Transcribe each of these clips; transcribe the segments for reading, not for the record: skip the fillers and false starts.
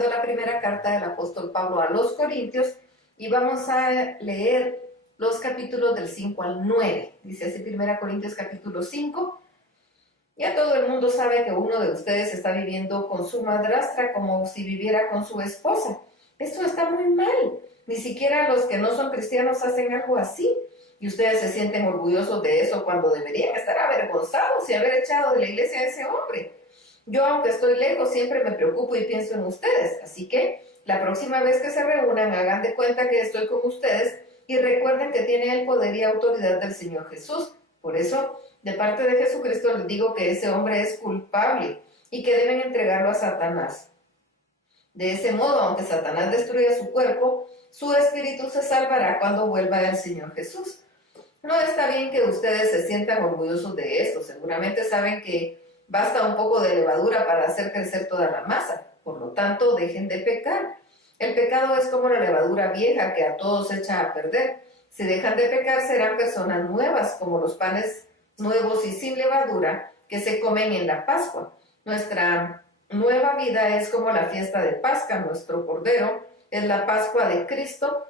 estudiando la primera carta del apóstol Pablo a los Corintios y vamos a leer los capítulos del 5 al 9. Dice así 1 Corintios capítulo 5. Ya todo el mundo sabe que uno de ustedes está viviendo con su madrastra como si viviera con su esposa. Esto está muy mal. Ni siquiera los que no son cristianos hacen algo así. Y ustedes se sienten orgullosos de eso cuando deberían estar avergonzados y haber echado de la iglesia a ese hombre. Yo, aunque estoy lejos, siempre me preocupo y pienso en ustedes. Así que la próxima vez que se reúnan, hagan de cuenta que estoy con ustedes y recuerden que tienen el poder y autoridad del Señor Jesús. Por eso, de parte de Jesucristo les digo que ese hombre es culpable y que deben entregarlo a Satanás. De ese modo, aunque Satanás destruya su cuerpo, su espíritu se salvará cuando vuelva el Señor Jesús. No está bien que ustedes se sientan orgullosos de esto. Seguramente saben que basta un poco de levadura para hacer crecer toda la masa. Por lo tanto, dejen de pecar. El pecado es como la levadura vieja que a todos echa a perder. Si dejan de pecar, serán personas nuevas, como los panes nuevos y sin levadura que se comen en la Pascua. Nuestra nueva vida es como la fiesta de Pascua. Nuestro Cordero es la Pascua de Cristo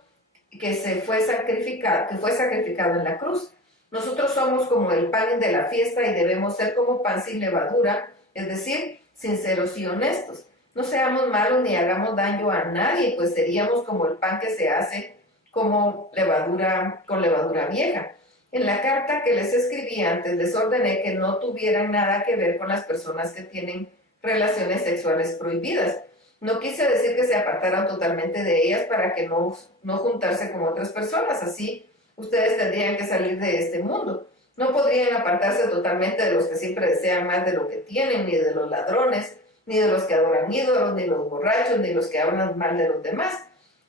que fue sacrificado en la cruz. Nosotros somos como el pan de la fiesta y debemos ser como pan sin levadura, es decir, sinceros y honestos. No seamos malos ni hagamos daño a nadie, pues seríamos como el pan que se hace como levadura, con levadura vieja. En la carta que les escribí antes, les ordené que no tuvieran nada que ver con las personas que tienen relaciones sexuales prohibidas. No quise decir que se apartaran totalmente de ellas para que no juntarse con otras personas. Así, ustedes tendrían que salir de este mundo. No podrían apartarse totalmente de los que siempre desean más de lo que tienen, ni de los ladrones, ni de los que adoran ídolos, ni los borrachos, ni los que hablan mal de los demás.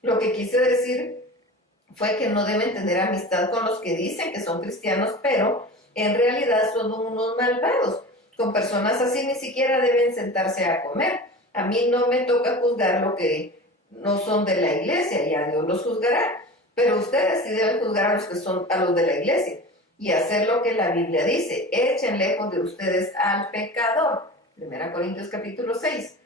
Lo que quise decir fue que no deben tener amistad con los que dicen que son cristianos, pero en realidad son unos malvados. Con personas así ni siquiera deben sentarse a comer. A mí no me toca juzgar lo que no son de la iglesia, ya Dios los juzgará. Pero ustedes sí deben juzgar a los de la iglesia y hacer lo que la Biblia dice. Echen lejos de ustedes al pecador. 1 Corintios capítulo 6.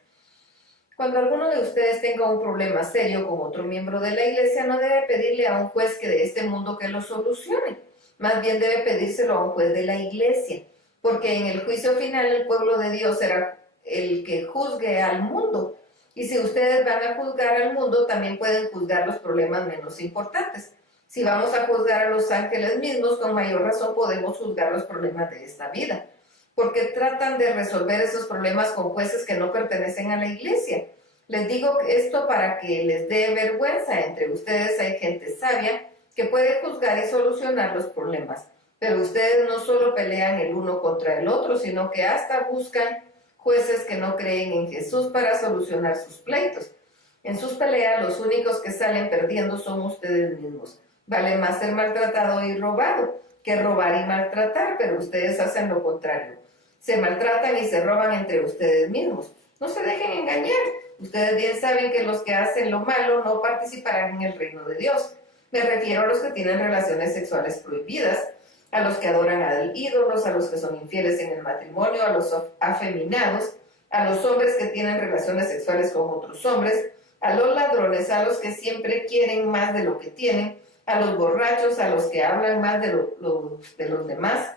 Cuando alguno de ustedes tenga un problema serio con otro miembro de la iglesia, no debe pedirle a un juez que de este mundo que lo solucione. Más bien debe pedírselo a un juez de la iglesia, porque en el juicio final el pueblo de Dios será el que juzgue al mundo. Y si ustedes van a juzgar al mundo, también pueden juzgar los problemas menos importantes. Si vamos a juzgar a los ángeles mismos, con mayor razón podemos juzgar los problemas de esta vida, porque tratan de resolver esos problemas con jueces que no pertenecen a la iglesia. Les digo esto para que les dé vergüenza. Entre ustedes hay gente sabia que puede juzgar y solucionar los problemas, pero ustedes no solo pelean el uno contra el otro, sino que hasta buscan jueces que no creen en Jesús para solucionar sus pleitos. En sus peleas los únicos que salen perdiendo son ustedes mismos. Vale más ser maltratado y robado que robar y maltratar, pero ustedes hacen lo contrario. Se maltratan y se roban entre ustedes mismos. No se dejen engañar. Ustedes bien saben que los que hacen lo malo no participarán en el reino de Dios. Me refiero a los que tienen relaciones sexuales prohibidas, a los que adoran a ídolos, a los que son infieles en el matrimonio, a los afeminados, a los hombres que tienen relaciones sexuales con otros hombres, a los ladrones, a los que siempre quieren más de lo que tienen, a los borrachos, a los que hablan más de los demás,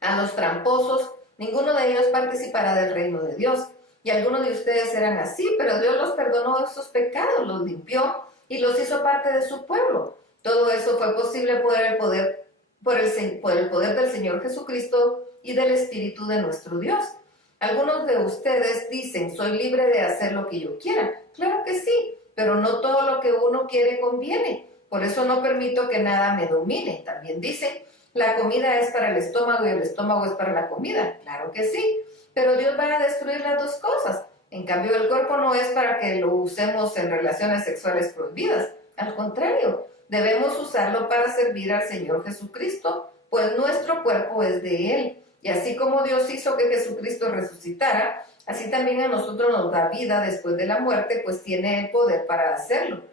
a los tramposos. Ninguno de ellos participará del reino de Dios. Y algunos de ustedes eran así, pero Dios los perdonó esos pecados, los limpió y los hizo parte de su pueblo. Todo eso fue posible por el poder del Señor Jesucristo y del Espíritu de nuestro Dios. Algunos de ustedes dicen, soy libre de hacer lo que yo quiera. Claro que sí, pero no todo lo que uno quiere conviene. Por eso no permito que nada me domine. También dicen, la comida es para el estómago y el estómago es para la comida. Claro que sí, pero Dios va a destruir las dos cosas. En cambio, el cuerpo no es para que lo usemos en relaciones sexuales prohibidas. Al contrario, debemos usarlo para servir al Señor Jesucristo, pues nuestro cuerpo es de Él. Y así como Dios hizo que Jesucristo resucitara, así también a nosotros nos da vida después de la muerte, pues tiene el poder para hacerlo.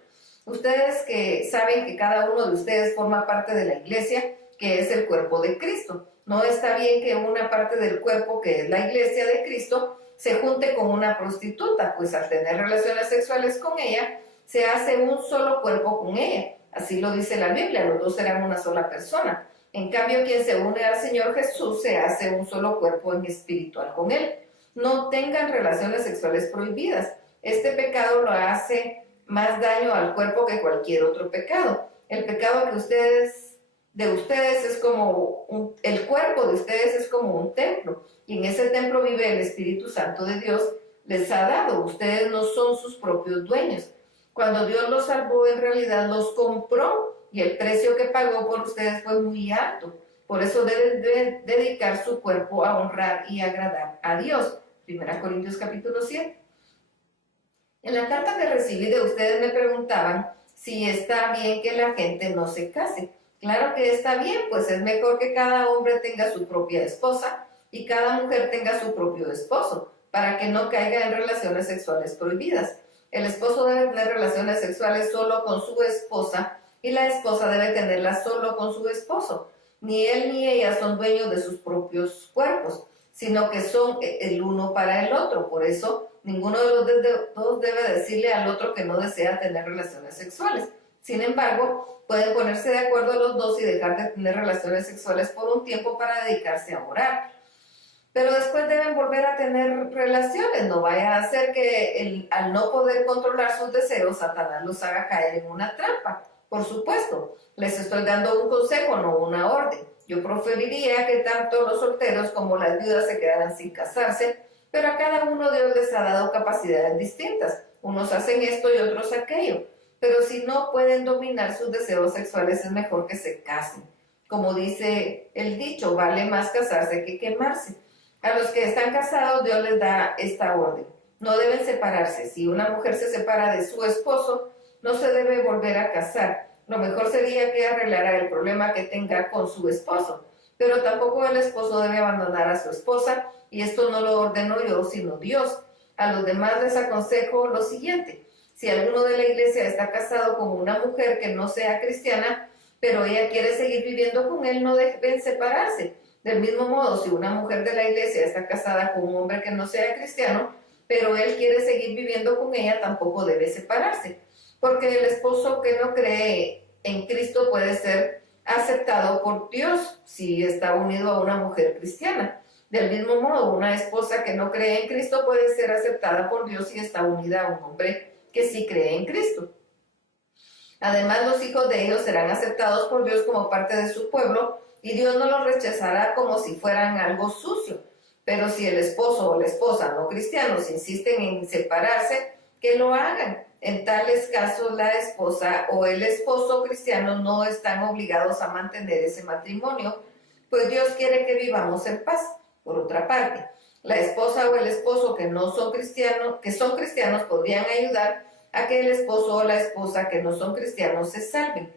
Ustedes que saben que cada uno de ustedes forma parte de la iglesia, que es el cuerpo de Cristo. No está bien que una parte del cuerpo, que es la iglesia de Cristo, se junte con una prostituta, pues al tener relaciones sexuales con ella, se hace un solo cuerpo con ella. Así lo dice la Biblia, los dos serán una sola persona. En cambio, quien se une al Señor Jesús se hace un solo cuerpo en espiritual con Él. No tengan relaciones sexuales prohibidas. Este pecado lo hace más daño al cuerpo que cualquier otro pecado. El pecado de ustedes es como el cuerpo de ustedes es como un templo, y en ese templo vive el Espíritu Santo de Dios, les ha dado. Ustedes no son sus propios dueños. Cuando Dios los salvó, en realidad los compró, y el precio que pagó por ustedes fue muy alto. Por eso deben dedicar su cuerpo a honrar y agradar a Dios. 1 Corintios capítulo 7. En la carta que recibí de ustedes me preguntaban si está bien que la gente no se case. Claro que está bien, pues es mejor que cada hombre tenga su propia esposa y cada mujer tenga su propio esposo, para que no caiga en relaciones sexuales prohibidas. El esposo debe tener relaciones sexuales solo con su esposa y la esposa debe tenerlas solo con su esposo. Ni él ni ella son dueños de sus propios cuerpos, sino que son el uno para el otro. Por eso, ninguno de los dos debe decirle al otro que no desea tener relaciones sexuales. Sin embargo, pueden ponerse de acuerdo los dos y dejar de tener relaciones sexuales por un tiempo para dedicarse a orar. Pero después deben volver a tener relaciones. No vaya a ser que al no poder controlar sus deseos, Satanás los haga caer en una trampa. Por supuesto, les estoy dando un consejo, no una orden. Yo preferiría que tanto los solteros como las viudas se quedaran sin casarse, pero a cada uno Dios les ha dado capacidades distintas. Unos hacen esto y otros aquello. Pero si no pueden dominar sus deseos sexuales, es mejor que se casen. Como dice el dicho, vale más casarse que quemarse. A los que están casados, Dios les da esta orden. No deben separarse. Si una mujer se separa de su esposo, no se debe volver a casar. Lo mejor sería que arreglara el problema que tenga con su esposo. Pero tampoco el esposo debe abandonar a su esposa, y esto no lo ordeno yo, sino Dios. A los demás les aconsejo lo siguiente. Si alguno de la iglesia está casado con una mujer que no sea cristiana, pero ella quiere seguir viviendo con él, no deben separarse. Del mismo modo, si una mujer de la iglesia está casada con un hombre que no sea cristiano, pero él quiere seguir viviendo con ella, tampoco debe separarse. Porque el esposo que no cree en Cristo puede ser aceptado por Dios si está unido a una mujer cristiana. Del mismo modo, una esposa que no cree en Cristo puede ser aceptada por Dios si está unida a un hombre que sí cree en Cristo. Además, los hijos de ellos serán aceptados por Dios como parte de su pueblo, y Dios no los rechazará como si fueran algo sucio. Pero si el esposo o la esposa no cristianos insisten en separarse, que lo hagan. En tales casos, la esposa o el esposo cristiano no están obligados a mantener ese matrimonio, pues Dios quiere que vivamos en paz. Por otra parte, la esposa o el esposo que son cristianos podrían ayudar a que el esposo o la esposa que no son cristianos se salven.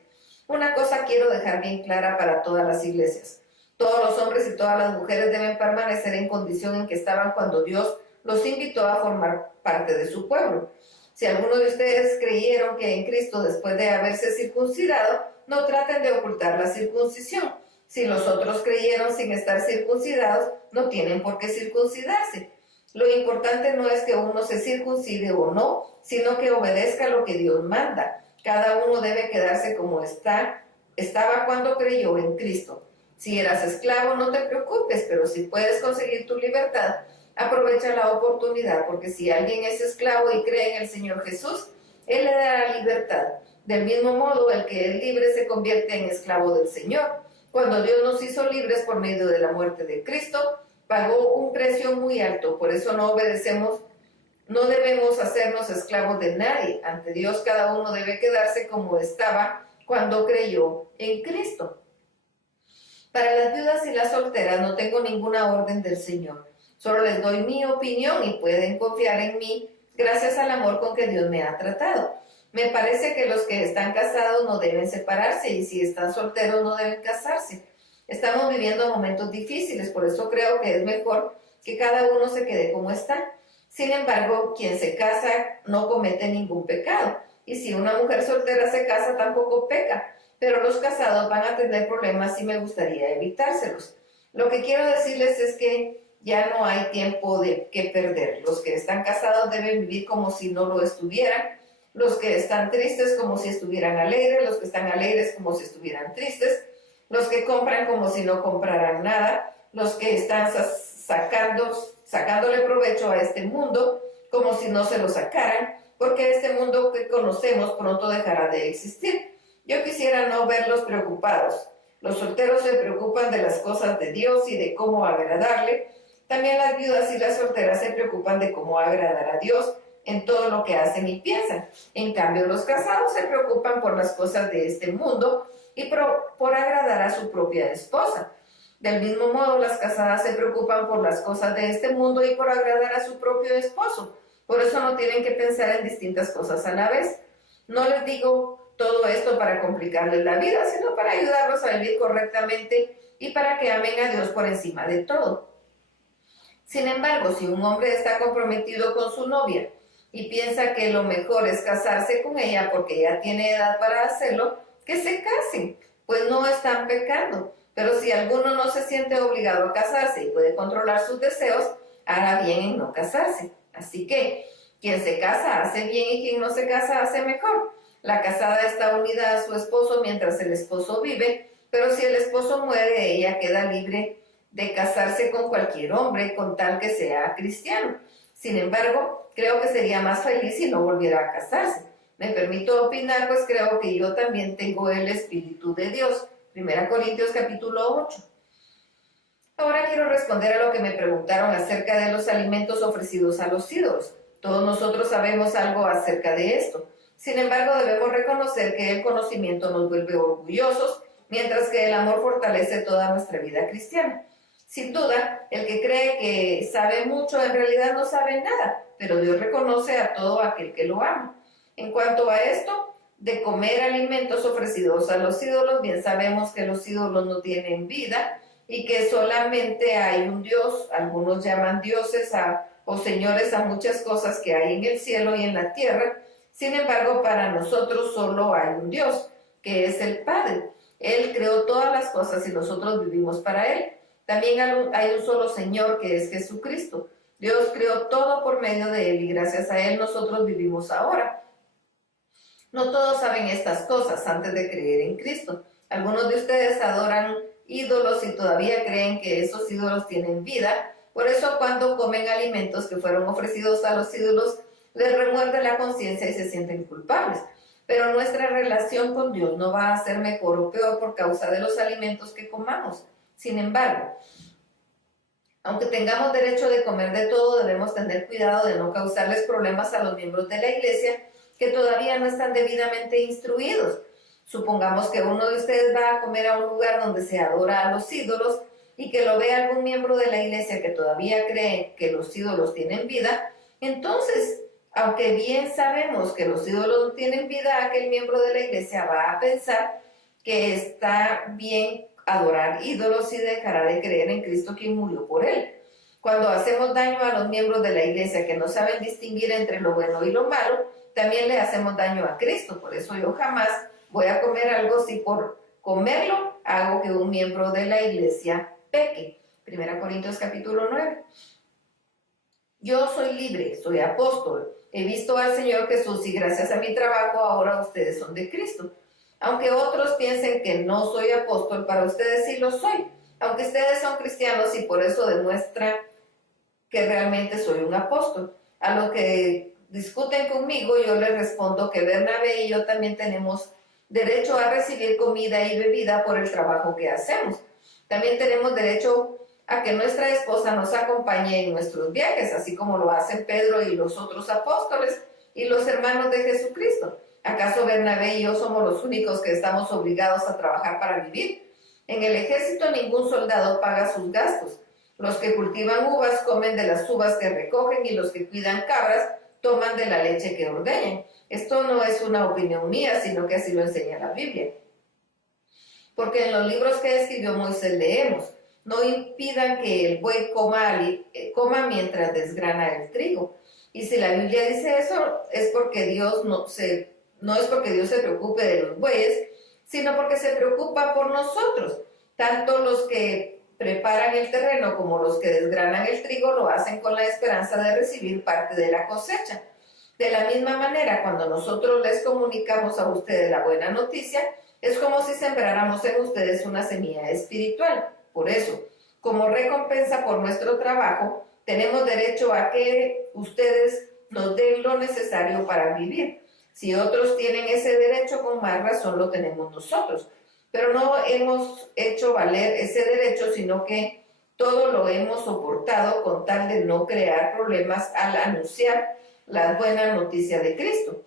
Una cosa quiero dejar bien clara para todas las iglesias. Todos los hombres y todas las mujeres deben permanecer en condición en que estaban cuando Dios los invitó a formar parte de su pueblo. Si alguno de ustedes creyeron que en Cristo después de haberse circuncidado, no traten de ocultar la circuncisión. Si los otros creyeron sin estar circuncidados, no tienen por qué circuncidarse. Lo importante no es que uno se circuncide o no, sino que obedezca lo que Dios manda. Cada uno debe quedarse como estaba cuando creyó en Cristo. Si eras esclavo, no te preocupes, pero si puedes conseguir tu libertad, aprovecha la oportunidad, porque si alguien es esclavo y cree en el Señor Jesús, Él le dará libertad. Del mismo modo, el que es libre se convierte en esclavo del Señor. Cuando Dios nos hizo libres por medio de la muerte de Cristo, pagó un precio muy alto. Por eso no debemos hacernos esclavos de nadie. Ante Dios cada uno debe quedarse como estaba cuando creyó en Cristo. Para las viudas y las solteras no tengo ninguna orden del Señor. Solo les doy mi opinión y pueden confiar en mí gracias al amor con que Dios me ha tratado. Me parece que los que están casados no deben separarse, y si están solteros no deben casarse. Estamos viviendo momentos difíciles, por eso creo que es mejor que cada uno se quede como está. Sin embargo, quien se casa no comete ningún pecado, y si una mujer soltera se casa tampoco peca, pero los casados van a tener problemas y me gustaría evitárselos. Lo que quiero decirles es que ya no hay tiempo que perder. Los que están casados deben vivir como si no lo estuvieran. Los que están tristes como si estuvieran alegres. Los que están alegres como si estuvieran tristes. Los que compran como si no compraran nada. Los que están sacándole provecho a este mundo como si no se lo sacaran, porque este mundo que conocemos pronto dejará de existir. Yo quisiera no verlos preocupados. Los solteros se preocupan de las cosas de Dios y de cómo agradarle. También las viudas y las solteras se preocupan de cómo agradar a Dios en todo lo que hacen y piensan. En cambio, los casados se preocupan por las cosas de este mundo y por agradar a su propia esposa. Del mismo modo, las casadas se preocupan por las cosas de este mundo y por agradar a su propio esposo. Por eso no tienen que pensar en distintas cosas a la vez. No les digo todo esto para complicarles la vida, sino para ayudarlos a vivir correctamente y para que amen a Dios por encima de todo. Sin embargo, si un hombre está comprometido con su novia y piensa que lo mejor es casarse con ella porque ya tiene edad para hacerlo, que se casen, pues no están pecando. Pero si alguno no se siente obligado a casarse y puede controlar sus deseos, hará bien en no casarse. Así que, quien se casa hace bien y quien no se casa hace mejor. La casada está unida a su esposo mientras el esposo vive, pero si el esposo muere, ella queda libre de casarse con cualquier hombre, con tal que sea cristiano. Sin embargo, creo que sería más feliz si no volviera a casarse. Me permito opinar, pues creo que yo también tengo el Espíritu de Dios. 1 Corintios capítulo 8. Ahora quiero responder a lo que me preguntaron acerca de los alimentos ofrecidos a los ídolos. Todos nosotros sabemos algo acerca de esto. Sin embargo, debemos reconocer que el conocimiento nos vuelve orgullosos, mientras que el amor fortalece toda nuestra vida cristiana. Sin duda, el que cree que sabe mucho en realidad no sabe nada, pero Dios reconoce a todo aquel que lo ama. En cuanto a esto, de comer alimentos ofrecidos a los ídolos, bien sabemos que los ídolos no tienen vida y que solamente hay un Dios. Algunos llaman dioses o señores a muchas cosas que hay en el cielo y en la tierra. Sin embargo, para nosotros solo hay un Dios, que es el Padre. Él creó todas las cosas y nosotros vivimos para Él. También hay un solo Señor, que es Jesucristo. Dios creó todo por medio de Él y gracias a Él nosotros vivimos ahora. No todos saben estas cosas antes de creer en Cristo. Algunos de ustedes adoran ídolos y todavía creen que esos ídolos tienen vida. Por eso cuando comen alimentos que fueron ofrecidos a los ídolos, les remuerde la conciencia y se sienten culpables. Pero nuestra relación con Dios no va a ser mejor o peor por causa de los alimentos que comamos. Sin embargo, aunque tengamos derecho de comer de todo, debemos tener cuidado de no causarles problemas a los miembros de la iglesia que todavía no están debidamente instruidos. Supongamos que uno de ustedes va a comer a un lugar donde se adora a los ídolos y que lo vea algún miembro de la iglesia que todavía cree que los ídolos tienen vida. Entonces, aunque bien sabemos que los ídolos no tienen vida, aquel miembro de la iglesia va a pensar que está bien adorar ídolos y dejará de creer en Cristo quien murió por él. Cuando hacemos daño a los miembros de la iglesia que no saben distinguir entre lo bueno y lo malo, también le hacemos daño a Cristo. Por eso yo jamás voy a comer algo si por comerlo hago que un miembro de la iglesia peque. 1 Corintios capítulo 9. Yo soy libre, soy apóstol. He visto al Señor Jesús y gracias a mi trabajo ahora ustedes son de Cristo. Aunque otros piensen que no soy apóstol, para ustedes sí lo soy. Aunque ustedes son cristianos y por eso demuestra que realmente soy un apóstol. A lo que discuten conmigo, yo les respondo que Bernabé y yo también tenemos derecho a recibir comida y bebida por el trabajo que hacemos. También tenemos derecho a que nuestra esposa nos acompañe en nuestros viajes, así como lo hacen Pedro y los otros apóstoles y los hermanos de Jesucristo. ¿Acaso Bernabé y yo somos los únicos que estamos obligados a trabajar para vivir? En el ejército ningún soldado paga sus gastos. Los que cultivan uvas comen de las uvas que recogen y los que cuidan cabras toman de la leche que ordeñan. Esto no es una opinión mía, sino que así lo enseña la Biblia. Porque en los libros que escribió Moisés leemos: no impidan que el buey coma mientras desgrana el trigo. Y si la Biblia dice eso, es porque Dios no es porque Dios se preocupe de los bueyes, sino porque se preocupa por nosotros, tanto los que preparan el terreno como los que desgranan el trigo lo hacen con la esperanza de recibir parte de la cosecha. De la misma manera, cuando nosotros les comunicamos a ustedes la buena noticia, es como si sembráramos en ustedes una semilla espiritual. Por eso, como recompensa por nuestro trabajo, tenemos derecho a que ustedes nos den lo necesario para vivir. Si otros tienen ese derecho, con más razón lo tenemos nosotros. Pero no hemos hecho valer ese derecho, sino que todo lo hemos soportado con tal de no crear problemas al anunciar la buena noticia de Cristo.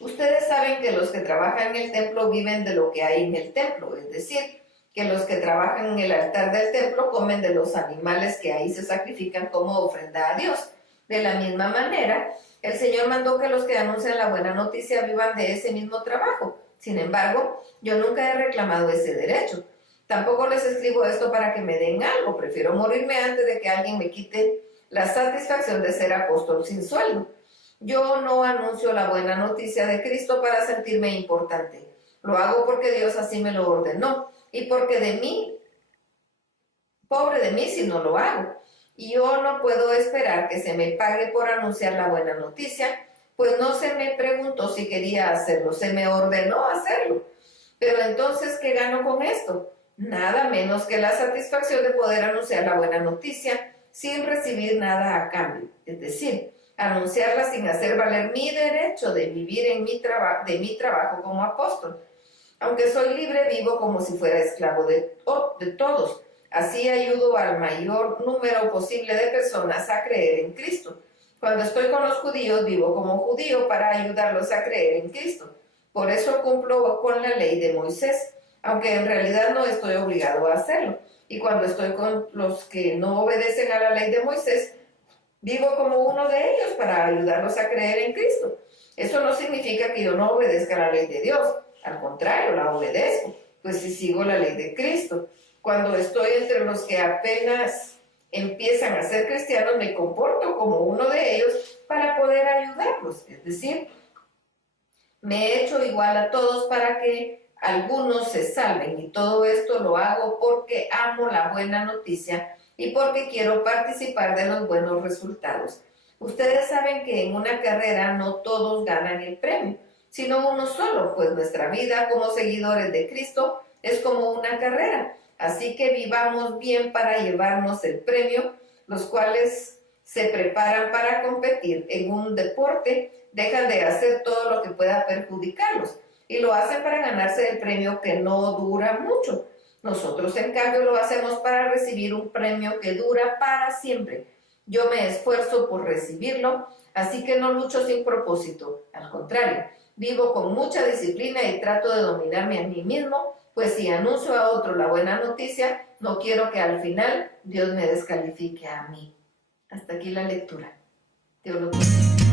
Ustedes saben que los que trabajan en el templo viven de lo que hay en el templo, es decir, que los que trabajan en el altar del templo comen de los animales que ahí se sacrifican como ofrenda a Dios. De la misma manera, el Señor mandó que los que anuncian la buena noticia vivan de ese mismo trabajo. Sin embargo, yo nunca he reclamado ese derecho. Tampoco les escribo esto para que me den algo. Prefiero morirme antes de que alguien me quite la satisfacción de ser apóstol sin sueldo. Yo no anuncio la buena noticia de Cristo para sentirme importante. Lo hago porque Dios así me lo ordenó y porque de mí, pobre de mí si no lo hago. Y yo no puedo esperar que se me pague por anunciar la buena noticia, pues no se me preguntó si quería hacerlo, se me ordenó hacerlo. Pero entonces, ¿qué gano con esto? Nada menos que la satisfacción de poder anunciar la buena noticia sin recibir nada a cambio. Es decir, anunciarla sin hacer valer mi derecho de vivir en mi trabajo como apóstol. Aunque soy libre, vivo como si fuera esclavo de todos. Así ayudo al mayor número posible de personas a creer en Cristo. Cuando estoy con los judíos, vivo como judío para ayudarlos a creer en Cristo. Por eso cumplo con la ley de Moisés, aunque en realidad no estoy obligado a hacerlo. Y cuando estoy con los que no obedecen a la ley de Moisés, vivo como uno de ellos para ayudarlos a creer en Cristo. Eso no significa que yo no obedezca la ley de Dios. Al contrario, la obedezco, pues si sigo la ley de Cristo. Cuando estoy entre los que apenas empiezan a ser cristianos, me comporto como uno de ellos para poder ayudarlos. Es decir, me he hecho igual a todos para que algunos se salven. Y todo esto lo hago porque amo la buena noticia y porque quiero participar de los buenos resultados. Ustedes saben que en una carrera no todos ganan el premio, sino uno solo, pues nuestra vida como seguidores de Cristo es como una carrera. Así que vivamos bien para llevarnos el premio. Los cuales se preparan para competir en un deporte dejan de hacer todo lo que pueda perjudicarlos y lo hacen para ganarse el premio que no dura mucho. Nosotros, en cambio, lo hacemos para recibir un premio que dura para siempre. Yo me esfuerzo por recibirlo, así que no lucho sin propósito. Al contrario, vivo con mucha disciplina y trato de dominarme a mí mismo, pues si anuncio a otro la buena noticia, no quiero que al final Dios me descalifique a mí. Hasta aquí la lectura. Dios lo bendiga.